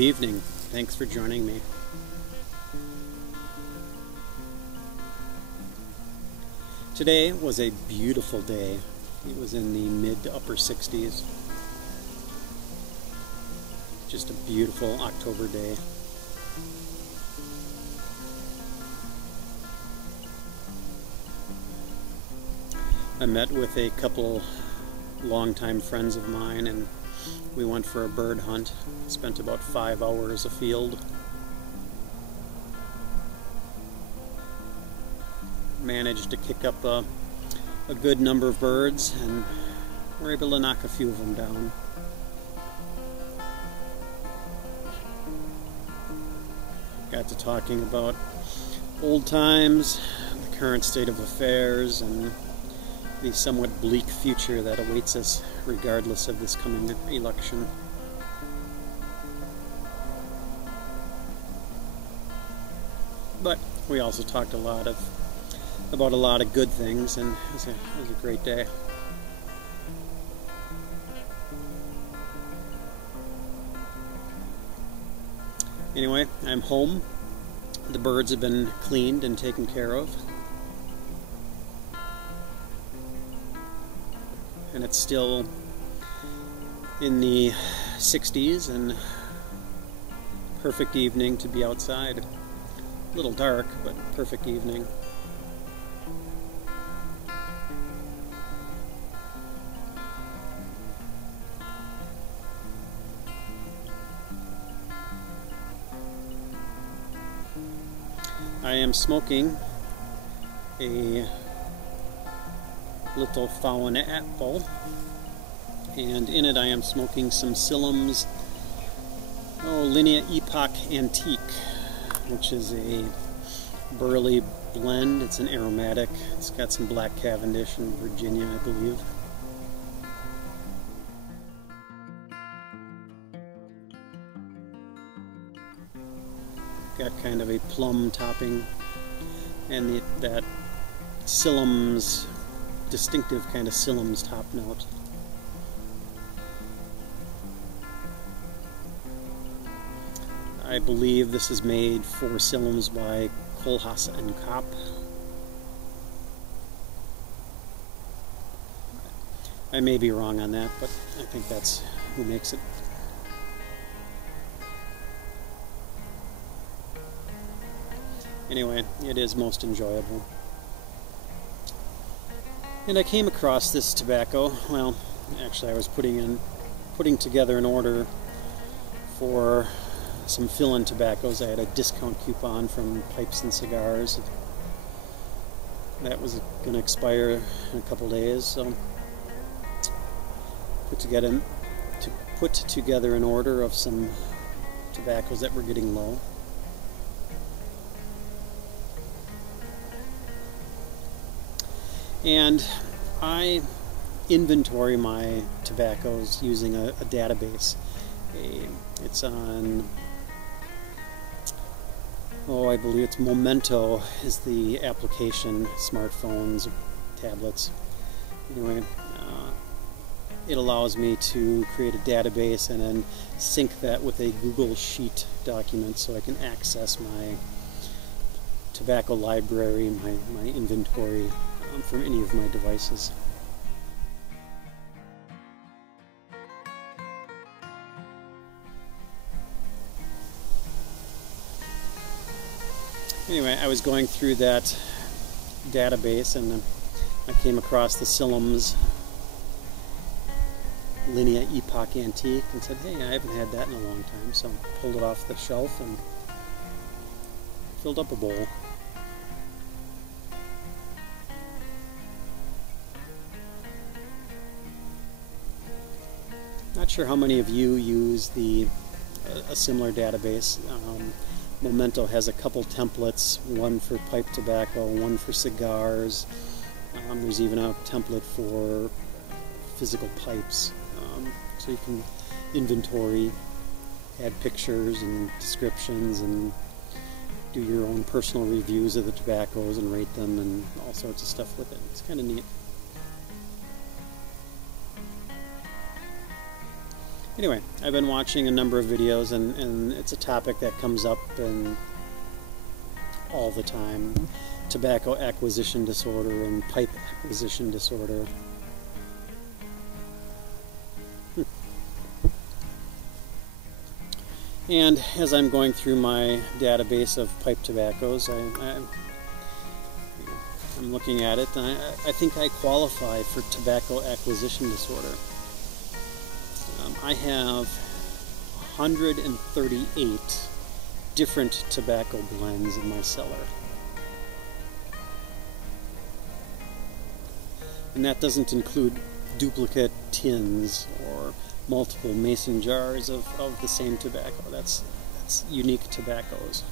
Good evening. Thanks for joining me. Today was a beautiful day. It was in the mid to upper 60s. Just a beautiful October day. I met with a couple longtime friends of mine and we went for a bird hunt. Spent about 5 hours afield. Managed to kick up a good number of birds and were able to knock a few of them down. Got to talking about old times, the current state of affairs, and the somewhat bleak future that awaits us regardless of this coming election. But we also talked about a lot of good things, and it was a great day. Anyway, I'm home. The birds have been cleaned and taken care of. And it's still in the 60s and perfect evening to be outside. A little dark, but perfect evening. I am smoking a little Vauen apple, and in it I am smoking some Sillem's Linea Epoque Antique, which is a burley blend. It's an aromatic. It's got some black Cavendish and Virginia, I believe. Got kind of a plum topping, and that Sillem's distinctive kind of Sillem's top note. I believe this is made for Sillem's by Koolhaas and Kopp. I may be wrong on that, but I think that's who makes it. Anyway, it is most enjoyable. And I came across this tobacco. Well, actually I was putting together an order for some fill-in tobaccos. I had a discount coupon from Pipes and Cigars. That was going to expire in a couple days, so put together an order of some tobaccos that were getting low. And I inventory my tobaccos using a database. It's on, I believe it's Momento is the application, smartphones, tablets. Anyway, it allows me to create a database and then sync that with a Google Sheet document so I can access my tobacco library, my inventory from any of my devices. Anyway, I was going through that database and I came across the Sillem's Linea Epoque Antique and said, hey, I haven't had that in a long time, so I pulled it off the shelf and filled up a bowl. Not sure how many of you use a similar database. Momento has a couple templates, one for pipe tobacco, one for cigars. There's even a template for physical pipes. So you can inventory, add pictures and descriptions, and do your own personal reviews of the tobaccos and rate them and all sorts of stuff with it. It's kind of neat. Anyway, I've been watching a number of videos, and it's a topic that comes up all the time. Tobacco acquisition disorder and pipe acquisition disorder. And as I'm going through my database of pipe tobaccos, I'm looking at it, and I think I qualify for tobacco acquisition disorder. I have 138 different tobacco blends in my cellar. And that doesn't include duplicate tins or multiple mason jars of the same tobacco. That's unique tobaccos.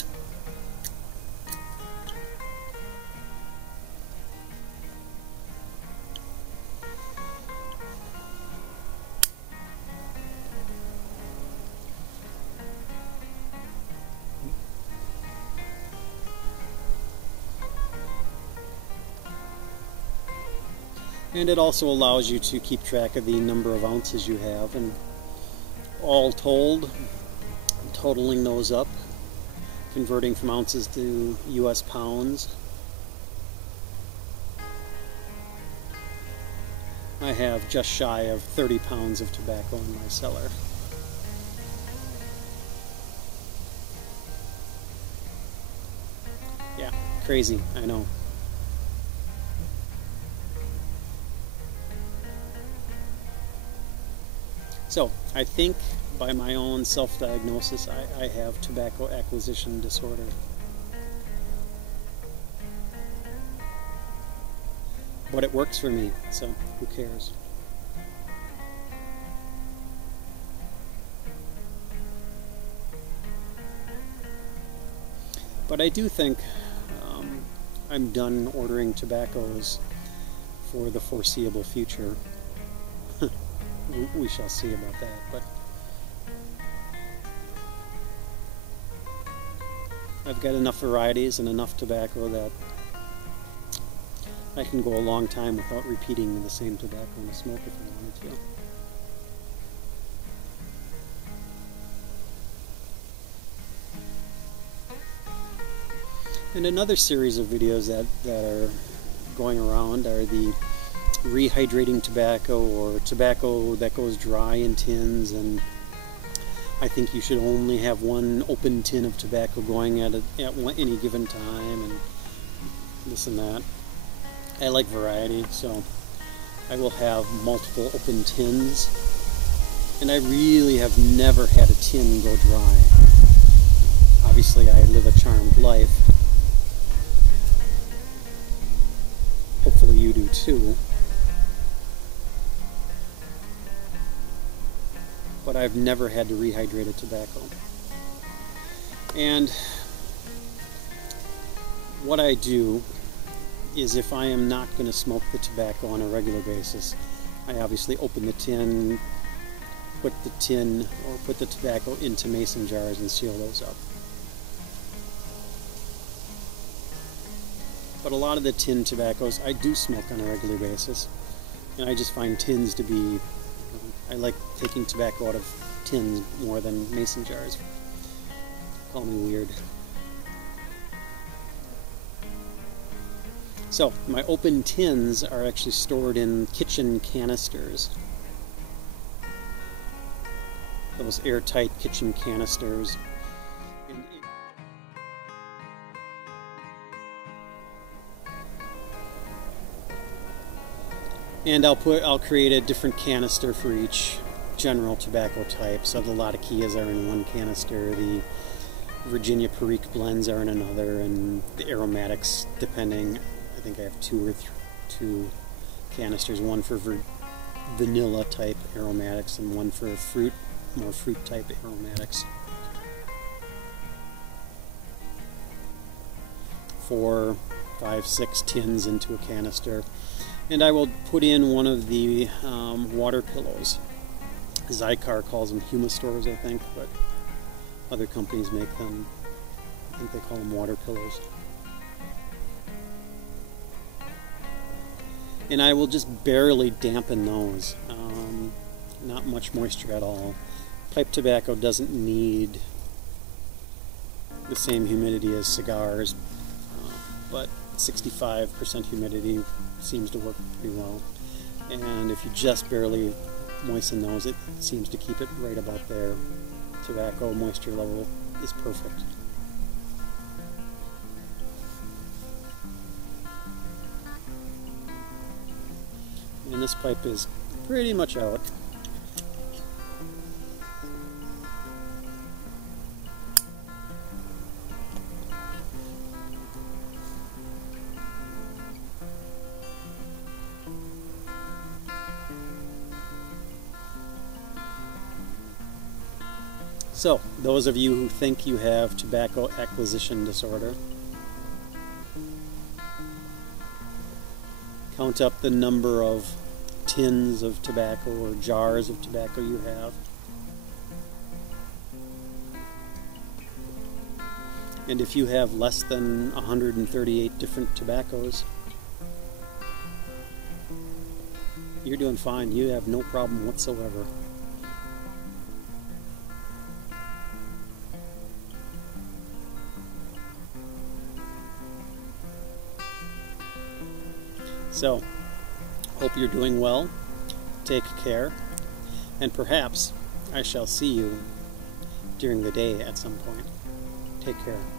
And it also allows you to keep track of the number of ounces you have, and all told, totaling those up, converting from ounces to US pounds, I have just shy of 30 pounds of tobacco in my cellar. Yeah, crazy, I know. So, I think by my own self-diagnosis, I have tobacco acquisition disorder. But it works for me, so who cares? But I do think I'm done ordering tobaccos for the foreseeable future. We shall see about that, but I've got enough varieties and enough tobacco that I can go a long time without repeating the same tobacco in a smoke if I wanted to. And another series of videos that are going around are the rehydrating tobacco, or tobacco that goes dry in tins, and I think you should only have one open tin of tobacco going at any given time, and this and that. I like variety, so I will have multiple open tins, and I really have never had a tin go dry. Obviously I live a charmed life. Hopefully you do too. But I've never had to rehydrate a tobacco. And what I do is, if I am not going to smoke the tobacco on a regular basis, I obviously open the tin, put the tobacco into mason jars and seal those up. But a lot of the tin tobaccos I do smoke on a regular basis, and I just find tins to be, I like taking tobacco out of tins more than mason jars. Call me weird. So, my open tins are actually stored in kitchen canisters. Those airtight kitchen canisters. And I'll create a different canister for each general tobacco type. So the Latakias are in one canister, the Virginia Perique blends are in another, and the aromatics, depending, I think I have two canisters, one for vanilla type aromatics and one for more fruit type aromatics. 4, 5, 6 tins into a canister. And I will put in one of the water pillows. Zycar calls them humistors, I think, but other companies make them, I think they call them water pillows. And I will just barely dampen those, not much moisture at all. Pipe tobacco doesn't need the same humidity as cigars, but 65% humidity seems to work pretty well. And if you just barely moisten those, it seems to keep it right about there. Tobacco moisture level is perfect. And this pipe is pretty much out. So, those of you who think you have tobacco acquisition disorder, count up the number of tins of tobacco or jars of tobacco you have. And if you have less than 138 different tobaccos, you're doing fine. You have no problem whatsoever. So, hope you're doing well. Take care. And perhaps I shall see you during the day at some point. Take care.